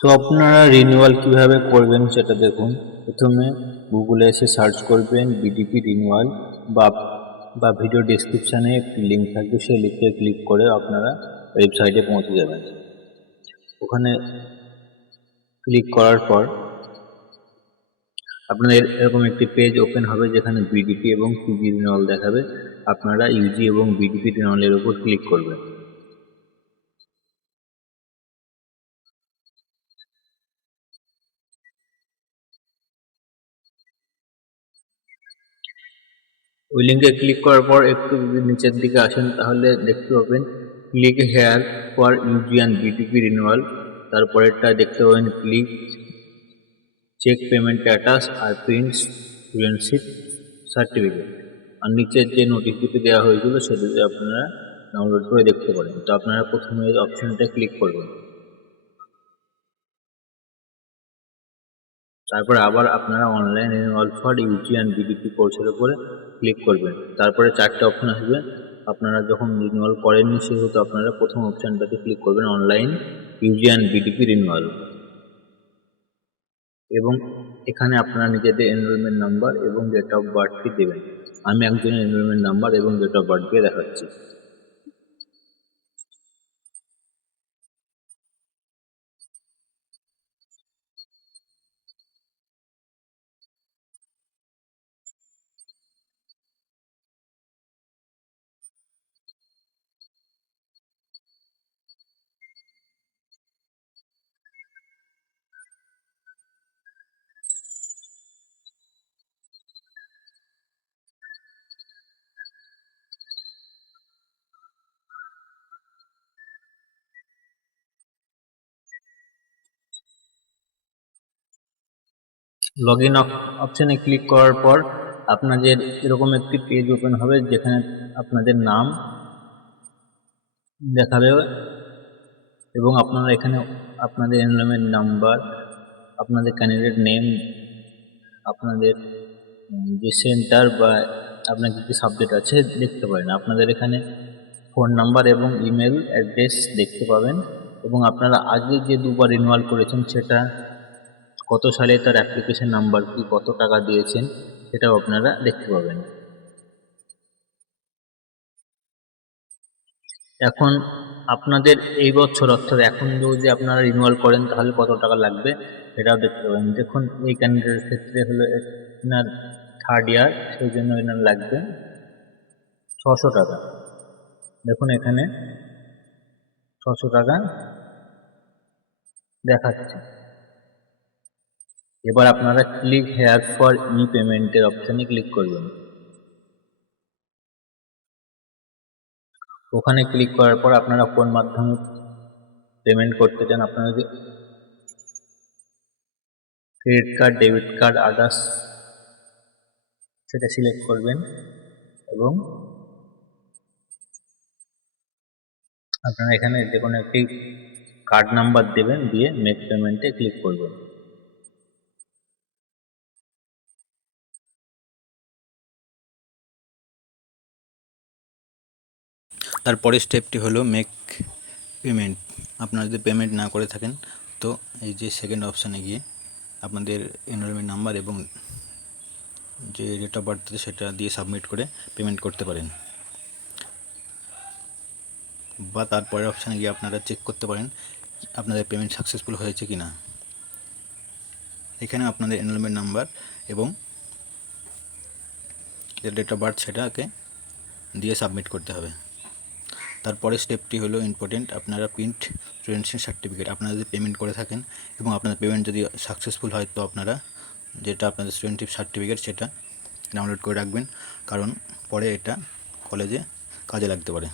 তো আপনারা রিনিউয়াল কিভাবে করবেন সেটা দেখুন। প্রথমে গুগলে এসে সার্চ করবেন বিডিপি রিনিউয়াল বা বা ভিডিও ডেসক্রিপশানে একটি লিঙ্ক থাকবে, সেই লিঙ্কে ক্লিক করে আপনারা ওয়েবসাইটে পৌঁছে যাবেন। ওখানে ক্লিক করার পর আপনাদের এরকম একটি পেজ ওপেন হবে যেখানে বিডিপি এবং পিজি রিনিউয়াল দেখাবে। আপনারা ইউজি এবং বিডিপি রিনিউয়ালের উপর ক্লিক করবেন। ওই লিঙ্কে ক্লিক করার পর একটু যদি নিচের দিকে আসেন তাহলে দেখতে পাবেন click here for UG and BDP renewal. তারপরেরটা দেখতে পাবেন ক্লিক চেক পেমেন্ট স্ট্যাটাস আর প্রিন্ট স্টুডেন্টশিপ সার্টিফিকেট। আর নিচের যে নোটিশটি দেওয়া হয়েছিল সেটা আপনারা ডাউনলোড করে দেখতে পারেন। তো আপনারা প্রথমে এই অপশনটা ক্লিক করবেন, তারপরে আবার আপনারা online renewal for UG and BDP কোর্সের উপরে ক্লিক করবেন। তারপরে চারটে অপশন আসবে। আপনারা যখন রিনিউয়াল করেননি সেহেতু আপনারা প্রথম অপশনটাতে ক্লিক করবেন online UG and BDP renewal, এবং এখানে আপনারা নিজেদের এনরোলমেন্ট নাম্বার এবং ডেট অফ বার্থটি দেবেন। আমি একজনের এনরোলমেন্ট নাম্বার এবং ডেট অফ বার্থ দিয়ে দেখাচ্ছি। লগ ইন অপশানে ক্লিক করার পর আপনাদের এরকম একটি পেজ ওপেন হবে যেখানে আপনাদের নাম দেখাবে এবং আপনারা এখানে আপনাদের এনরোলমেন্ট নাম্বার, আপনাদের ক্যান্ডিডেট নেম, আপনাদের যে সেন্টার বা আপনার কী কী সাবজেক্ট আছে দেখতে পারেন। আপনাদের এখানে ফোন নাম্বার এবং ইমেল অ্যাড্রেস দেখতে পাবেন, এবং আপনারা আগে যে দুবার রিনিউয়াল করেছেন সেটা কত সালে, তার অ্যাপ্লিকেশন নাম্বার কি, কত টাকা দিয়েছেন সেটাও আপনারা দেখতে পাবেন। এখন আপনাদের এই বছর অর্থাৎ এখন যদি আপনারা রিনিউয়াল করেন তাহলে কত টাকা লাগবে সেটাও দেখতে পাবেন। দেখুন এই ক্যান্ডিডেটের ক্ষেত্রে হলো এনার থার্ড ইয়ার, সেই জন্য এনার লাগবে 600 টাকা। দেখুন এখানে 600 টাকা দেখাচ্ছে। এবার আপনারা ক্লিক হেয়ার ফর ই পেমেন্টের অপশানে ক্লিক করবেন। ওখানে ক্লিক করার পর আপনারা কোন মাধ্যমে পেমেন্ট করতে চান, আপনারা যদি credit card, debit card, others সেটা সিলেক্ট করবেন এবং আপনারা এখানে যে কোনো একটি কার্ড নাম্বার দেবেন, দিয়ে মেক পেমেন্টে ক্লিক করবেন। তারপরের স্টেপটি হলো মেক পেমেন্ট। আপনারা যদি পেমেন্ট না করে থাকেন তো এই যে সেকেন্ড অপশানে গিয়ে আপনাদের এনরোলমেন্ট নাম্বার এবং যে ডেট অফ বার্থ সেটা দিয়ে সাবমিট করে পেমেন্ট করতে পারেন, বা তারপরের অপশানে গিয়ে আপনারা চেক করতে পারেন আপনাদের পেমেন্ট সাকসেসফুল হয়েছে কি না। এখানে আপনাদের এনরোলমেন্ট নাম্বার এবং যে ডেট অফ বার্থ সেটাকে দিয়ে সাবমিট করতে হবে। তারপরের স্টেপটি হলো ইম্পর্টেন্ট, আপনারা প্রিন্ট স্টুডেন্টশিপ সার্টিফিকেট। আপনারা যদি পেমেন্ট করে থাকেন এবং আপনাদের পেমেন্ট যদি সাকসেসফুল হয় তো আপনারা যেটা আপনাদের স্টুডেন্টশিপ সার্টিফিকেট সেটা ডাউনলোড করে রাখবেন, কারণ পরে এটা কলেজে কাজে লাগতে পারে।